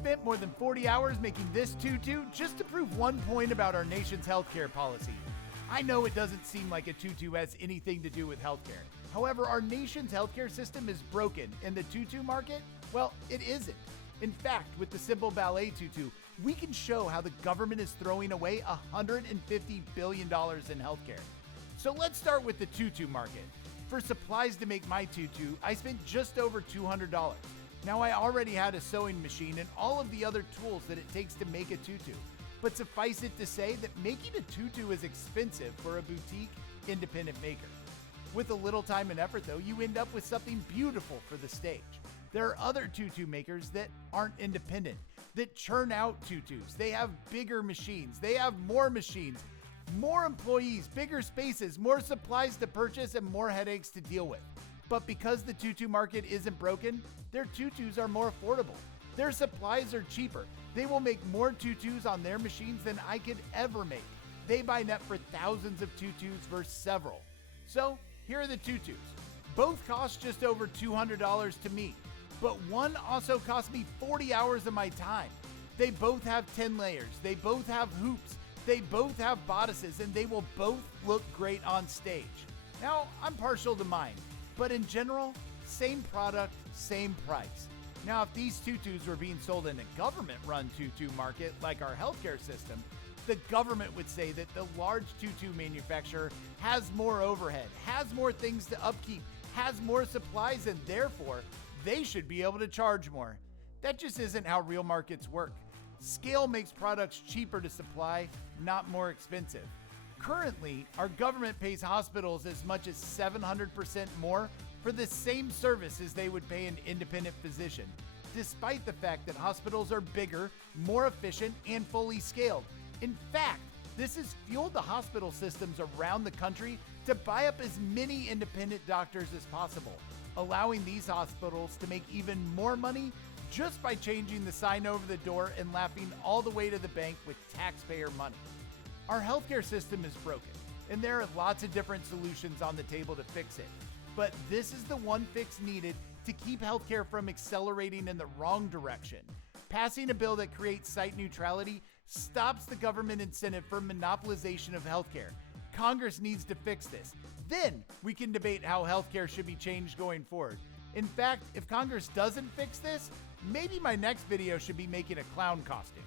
spent more than 40 hours making this tutu just to prove one point about our nation's healthcare policy. I know it doesn't seem like a tutu has anything to do with healthcare. However, our nation's healthcare system is broken, and the tutu market, well, it isn't. In fact, with the simple Ballet tutu, we can show how the government is throwing away $150 billion in healthcare. So let's start with the tutu market. For supplies to make my tutu, I spent just over $200. Now, I already had a sewing machine and all of the other tools that it takes to make a tutu. But suffice it to say that making a tutu is expensive for a boutique, independent maker. With a little time and effort though, you end up with something beautiful for the stage. There are other tutu makers that aren't independent, that churn out tutus. They have bigger machines, they have more machines, more employees, bigger spaces, more supplies to purchase, and more headaches to deal with. But because the tutu market isn't broken, their tutus are more affordable. Their supplies are cheaper. They will make more tutus on their machines than I could ever make. They buy net for thousands of tutus versus several. So here are the tutus. Both cost just over $200 to me, but one also cost me 40 hours of my time. They both have 10 layers. They both have hoops. They both have bodices, and they will both look great on stage. Now, I'm partial to mine, but in general, same product, same price. Now, if these tutus were being sold in a government-run tutu market like our healthcare system, the government would say that the large tutu manufacturer has more overhead, has more things to upkeep, has more supplies, and therefore, they should be able to charge more. That just isn't how real markets work. Scale makes products cheaper to supply, not more expensive. Currently, our government pays hospitals as much as 700% more for the same service as they would pay an independent physician, despite the fact that hospitals are bigger, more efficient, and fully scaled. In fact, this has fueled the hospital systems around the country to buy up as many independent doctors as possible, allowing these hospitals to make even more money just by changing the sign over the door and laughing all the way to the bank with taxpayer money. Our healthcare system is broken, and there are lots of different solutions on the table to fix it. But this is the one fix needed to keep healthcare from accelerating in the wrong direction. Passing a bill that creates site neutrality stops the government incentive for monopolization of healthcare. Congress needs to fix this. Then we can debate how healthcare should be changed going forward. In fact, if Congress doesn't fix this, maybe my next video should be making a clown costume.